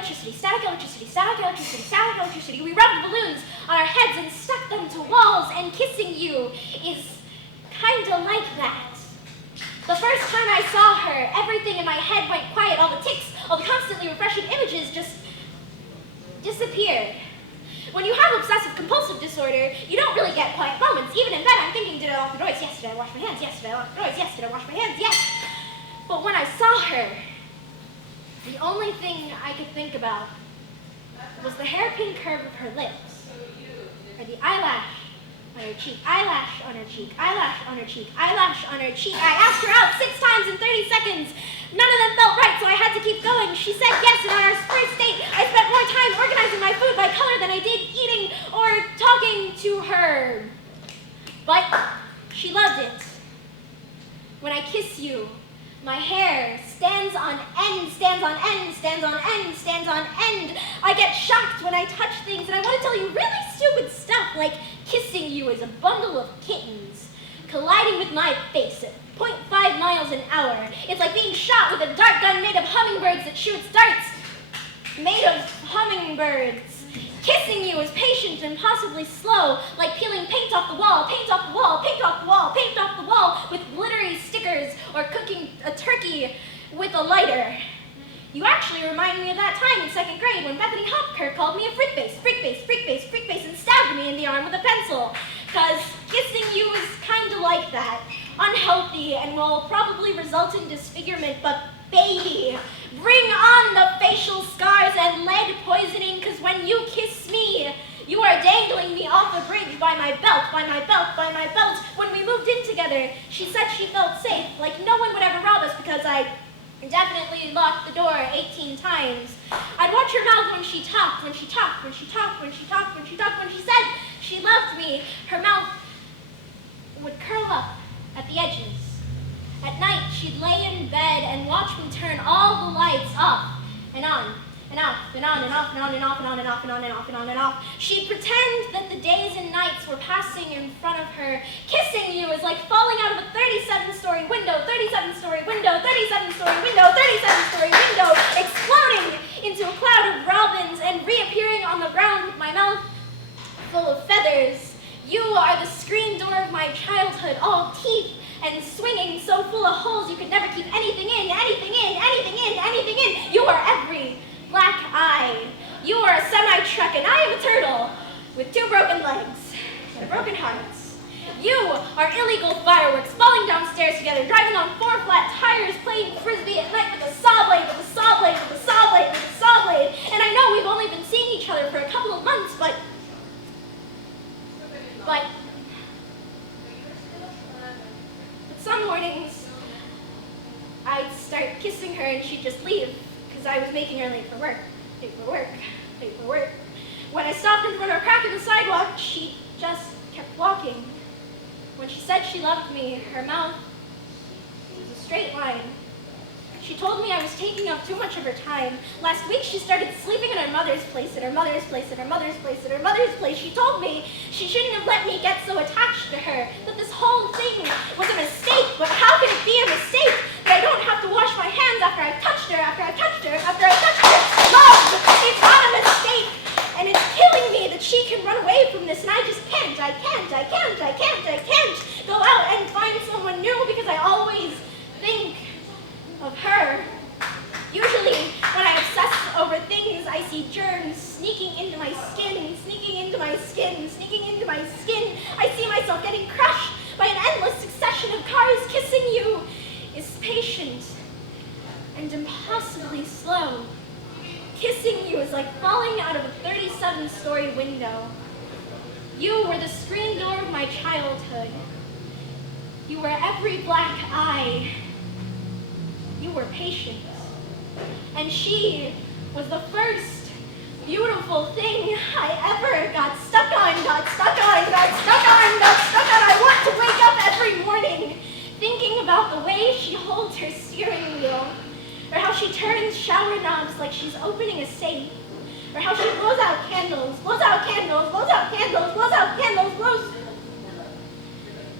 electricity, static electricity, static electricity, static electricity. We rubbed balloons on our heads and stuck them to walls, and kissing you is kinda like that. The first time I saw her, everything in my head went quiet. All the tics, all the constantly refreshing images just disappeared. When you have obsessive-compulsive disorder, you don't really get quiet moments. Even in bed, I'm thinking, did I lock the doors? Yes. Did I wash my hands? Yes. Did I lock the doors? Yes. Did I wash my hands? Yes. But when I saw her, the only thing I could think about was the hairpin curve of her lips, or the eyelash on her cheek, eyelash on her cheek, eyelash on her cheek, eyelash on her cheek. I asked her out 6 times in 30 seconds. None of them felt right, so I had to keep going. She said yes, and on our first date, I spent more time organizing my food by color than I did eating or talking to her. But she loved it. When I kiss you, my hair stands on end, stands on end, stands on end, stands on end. I get shocked when I touch things, and I want to tell you really stupid stuff, like kissing you is a bundle of kittens colliding with my face at 0.5 miles an hour. It's like being shot with a dart gun made of hummingbirds that shoots darts made of hummingbirds. Kissing you is patient and possibly slow, like peeling paint off the wall, paint off the wall, paint off the wall, paint off the wall with glittery stickers, or cooking a turkey with a lighter. You actually remind me of that time in 2nd grade when Bethany Hopkirk called me a freak face, and stabbed me in the arm with a pencil. Because kissing you is kind of like that. Unhealthy and will probably result in disfigurement, but baby, bring on the facial scars and lead poisoning, because when you kiss me, you are dangling me off a bridge by my belt, by my belt, by my belt. When we moved in together, she said she felt safe, like no one would ever rob us because I definitely locked the door 18 times. I'd watch her mouth when she talked, when she talked, when she talked, when she talked, when she talked, when she said she loved me. Her mouth would curl up at the edges. At night, she'd lay in bed and watch me turn all the lights off and on and off and on and off and on and off and on and off and on and off and on and off. She'd pretend that the days and nights were passing in front of her. Kissing you is like falling out of a 37-story window, 37-story window, 37-story window, 37-story window, exploding into a cloud of robins and reappearing on the ground with my mouth full of feathers. You are the screen door of my childhood, all teeth and swinging so full of holes you could never keep anything in, anything in, anything in, anything in. You are every black eye. You are a semi-truck and I am a turtle with 2 broken legs and broken hearts. You are illegal fireworks falling downstairs together, driving on 4 flat tires, playing frisbee at night with a saw blade, with a saw blade, with a saw blade, with a saw blade. And I know we've only been seeing each other for a couple of months, but some mornings, I'd start kissing her and she'd just leave because I was making her late for work, late for work, late for work. When I stopped in front of a crack in the sidewalk, she just kept walking. When she said she loved me, her mouth was a straight line. She told me I was taking up too much of her time. Last week, she started sleeping at her mother's place, at her mother's place, at her mother's place, at her mother's place. She told me she shouldn't have let me get so attached to her, that this whole thing was a mistake. But how could it be a mistake that I don't have to wash my hands after I've touched her, after I've touched her, after I've touched her? Love! It's not a mistake! And it's killing me that she can run away from this, and I just can't go out and find someone new because I always think of her. Usually, when I obsess over things, I see germs sneaking into my skin, sneaking into my skin, sneaking into my skin. I see myself getting crushed by an endless succession of cars. Kissing you is patient and impossibly slow. Kissing you is like falling out of a 37-story window. You were the screen door of my childhood. You were every black eye. You were patient. And she was the first beautiful thing I ever got stuck on. I want to wake up every morning thinking about the way she holds her steering wheel, or how she turns shower knobs like she's opening a safe, or how she blows out candles.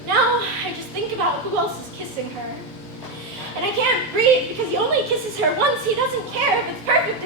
Now I just think about who else is kissing her. And I can't breathe because he only kisses her once. He doesn't care if it's perfect,